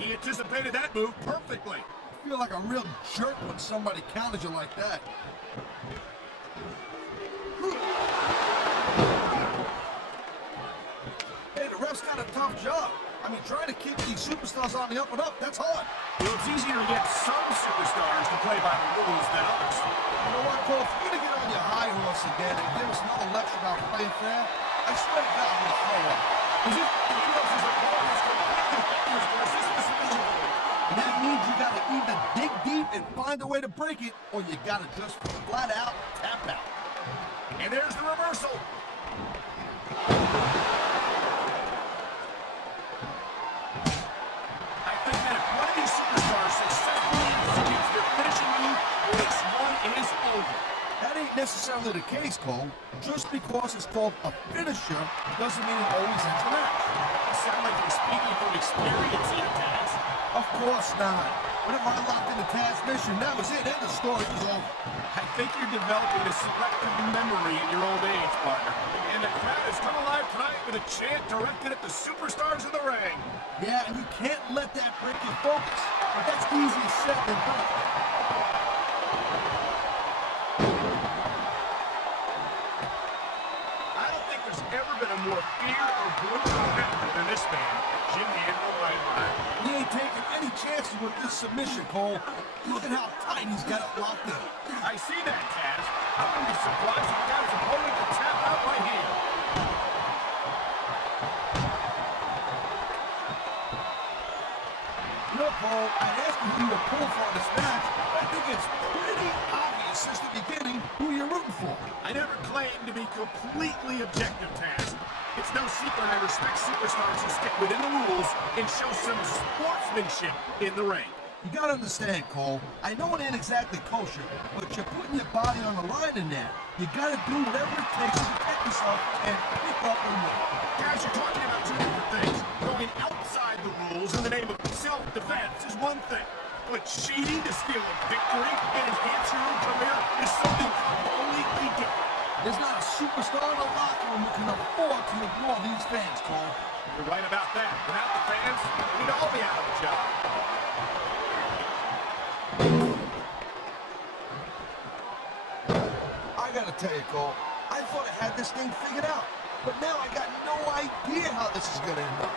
He anticipated that move perfectly. I feel like a real jerk when somebody counters you like that. Hey, the ref's got a tough job. I mean, trying to keep these superstars on the up and up, that's hard. Well, it's easier to get some superstars to play by the rules than others. You know what, Cole? If you're going to get on your high horse again and give us another lecture about playing fair, I swear to God, I'm going to throw up. As if his opponent's completely helpless to resist this vision. And that means you got to either dig deep and find a way to break it, or you got to just flat out tap out. And there's the reversal. I think that if one of these superstars successfully executes their finishing move, this one is over. That ain't necessarily the case, Cole. Just because it's called a finisher doesn't mean it always ends a match. You sound like you're speaking from experience here, Taz. Of course not. Whenever I locked in the Taz mission, that was it. End of story. It was over. I think you're developing a selective memory in your old age, partner. And the crowd has come alive tonight with a chant directed at the superstars in the ring. Yeah, and you can't let that break your focus. But that's easier said than done. I don't think there's ever been a more feared or brutal competitor than this man, Jim Neidhart. He ain't taking any chances with this submission, Cole. Look at how tight he's got it locked in. I see that, Taz. I wouldn't be surprised if he got his opponent to tap out right here. Look, Cole, I asked you who you were pulling for in this match. I think it's pretty obvious since the beginning who you're rooting for. I never claimed to be completely objective, Taz. It's no secret I respect superstars who stick within the rules and show some sportsmanship in the ring. You gotta understand, Cole, I know it ain't exactly kosher, but you're putting your body on the line in there. You gotta do whatever it takes to protect yourself and pick up and win. Guys, you're talking about two different things. Going outside the rules in the name of self-defense is one thing, but cheating to steal a victory and enhance your own career is something completely different. There's not a superstar in the locker room who can afford to ignore these fans, Cole. You're right about that. Without the fans, we'd all be out of a job. I gotta tell you, Cole, I thought I had this thing figured out, but now I got no idea how this is gonna end up.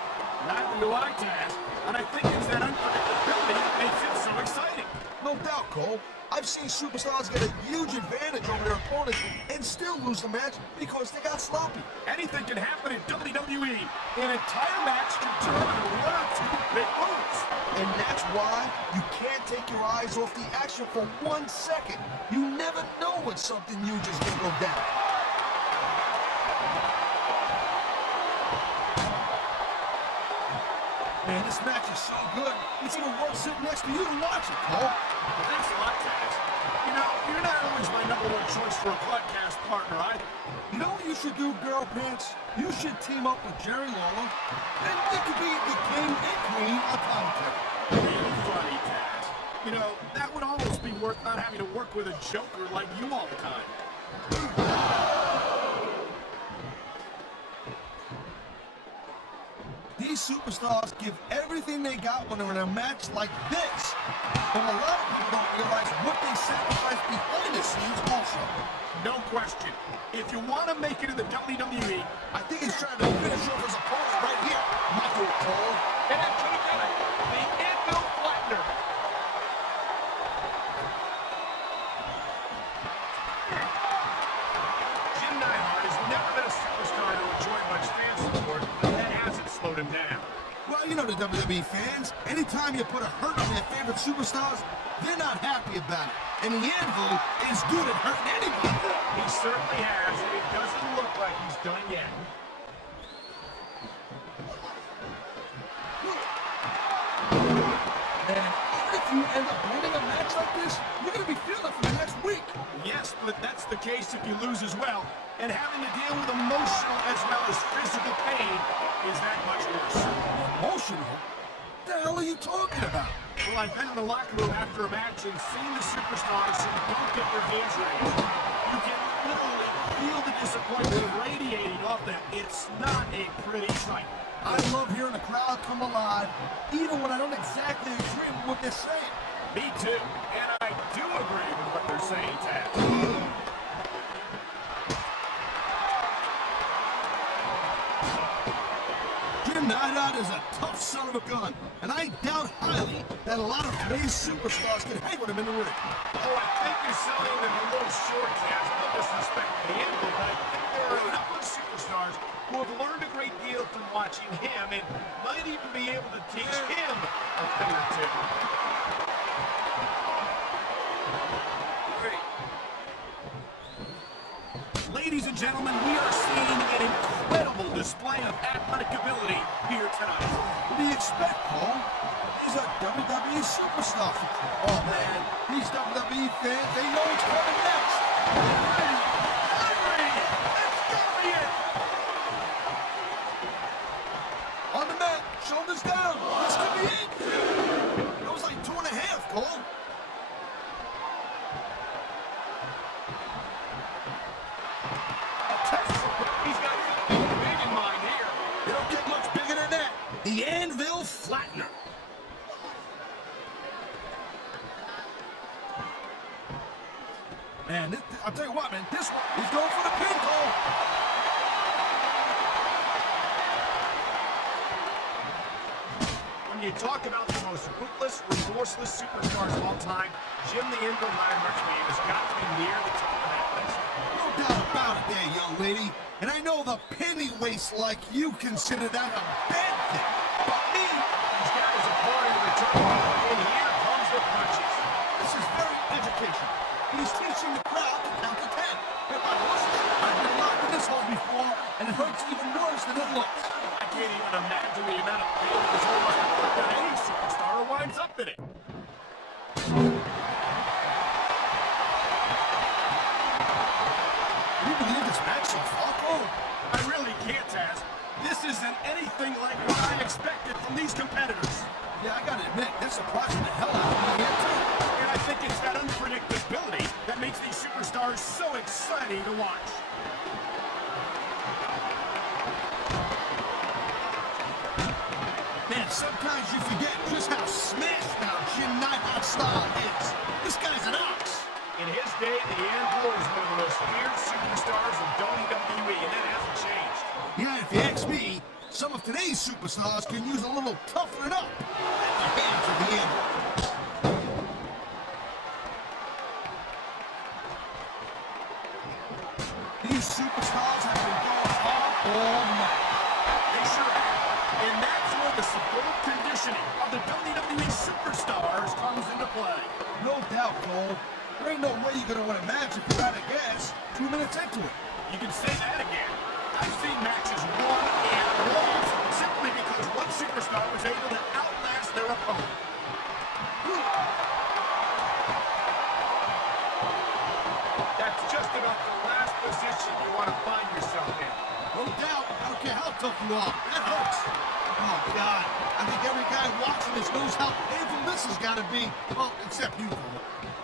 Neither do I, Taz, and I think it's that unpredictability that makes it so exciting. No doubt, Cole. I've seen superstars get a huge advantage over their opponents and still lose the match because they got sloppy. Anything can happen in WWE. An entire match can turn on one or two big moves. And that's why you can't take your eyes off the action for 1 second. You never know when something huge is gonna go down. Man, this match is so good. It's even worth sitting next to you to watch it, Cole. Well, thanks a lot, Taz. You know, you're not always my #1 choice for a podcast partner either. You know what you should do, Girl Pants? You should team up with Jerry Lawler, and you could be the king and queen of commentary. Really funny, Taz. You know, that would almost be worth not having to work with a joker like you all the time. These superstars give everything they got when they're in a match like this. But a lot of people don't realize what they sacrifice behind the scenes also. No question. If you want to make it in the WWE, I think he's trying to finish off his opponent right here. Michael Cole. and that could have done it. The Anvil Flattener. Jim Neidhart has never been a superstar to enjoy much fan support, but that hasn't slowed him down. Well, you know the WWE fans. Anytime you put a hurt on their favorite superstars, they're not happy about it. And the Anvil is good at hurting anybody. He certainly has, and it doesn't look like he's done yet. And even if you end up winning a match like this, you're going to be feeling it for the next week. Yes, but that's the case if you lose as well. And having to deal with emotional as well as physical pain is that much worse. Emotional? What the hell are you talking about? Well, I've been in the locker room after a match and seen the superstars who don't get their hands raised. You can literally feel the disappointment radiating off them. It's not a pretty sight. I love hearing the crowd come alive, even when I don't exactly agree with what they're saying. Me too. And I do agree with what they're saying, Taz. Jim Neidhart is a tough son of a gun, and I doubt highly that a lot of today's superstars can hang with him in the ring. Oh, I think you're selling them a little short, Taz. No disrespect to the Anvil, but I think there are a number of superstars who have learned a great deal from watching him and might even be able to teach him a thing or two. Ladies and gentlemen, we are seeing an incredible display of athletic ability here tonight. What do you expect, Cole? These are WWE superstars. Oh, man, these WWE fans, they know what's coming next. Henry! That's gonna be it! On the mat, shoulders down. This could be it. That was like 2.5, Cole. He's got something big in mind here. They don't get much bigger than that. The Anvil Flattener. Man, I'll tell you what, man, this one, he's going for the pinfall. When you talk about the most ruthless, remorseless superstars of all time, Jim the Anvil Neidhart's name has got to be near the top of that list. No doubt about it there, young lady. And I know the penny waste like you consider that a bad thing. But me, These guys are pouring the return, and here comes the punches. this is very educational. He's teaching the crowd to count to 10. If I wasn't, I've been locked in this hole before, and it hurts even worse than it looks. I can't even imagine the amount of pain this whole must have put on any superstar who winds up in it. Can you believe this match so far, Cole? I really can't, Taz. This isn't anything like what I expected from these competitors. Yeah, I gotta admit, they're surprising the hell out of me here, too. And I think it's that unpredictability that makes these superstars so exciting to watch. Man, sometimes you forget just how smashed now Jim Neidhart's style is. This guy's an ox. In his day, the Anvil was one of the most feared superstars of WWE, and that hasn't changed. Yeah, if you ask me, some of today's superstars can use a little toughening up at the hands of the Anvil. These superstars have been going hard all night. They sure have. And that's where the superb conditioning of the WWE superstars comes into play. No doubt, Cole. There ain't no way you're gonna win a match if you're out of gas 2 minutes into it. You can say that again. I've seen matches won and lost simply because one superstar was able to outlast their opponent. That's just about the last position you want to find yourself in. No doubt. I don't care how tough you are. That hurts. Oh, God. I think every guy watching this knows how painful this has got to be. Well, except you, Cole.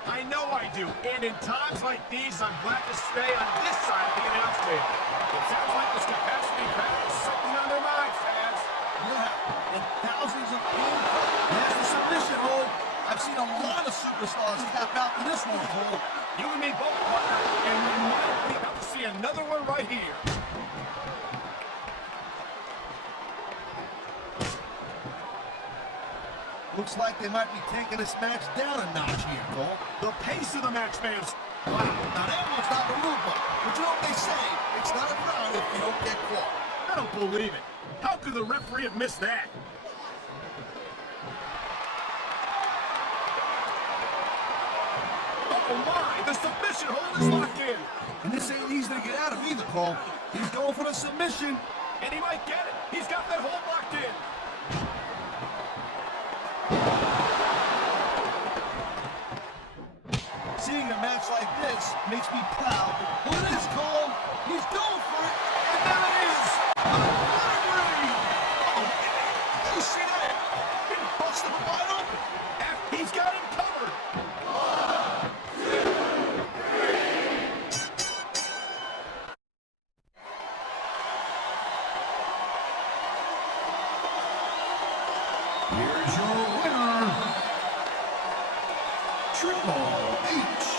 I know I do, and in times like these, I'm glad to stay on this side of the announce table. It sounds like this capacity crowd has something on their minds, fans. Yeah, and thousands of people. There's the submission hold. I've seen a lot of superstars tap out in this one, Cole. You and me both, partner, and we might be about to see another one right here. Looks like they might be taking this match down a notch here, Cole. The pace of the match, fans. Wow, now that one's not the rule book. But you know what they say? It's not a crowd if you don't get caught. I don't believe it. How could the referee have missed that? Oh my, the submission hold is locked in. And this ain't easy to get out of either, Cole. He's going for the submission. And he might get it. He's got that hold locked in. Seeing a match like this makes me proud. Look at this, Cole. He's going for it. And there it is. A delivery. Oh, did you see that? He busted him wide open. He's got him covered. Triple H.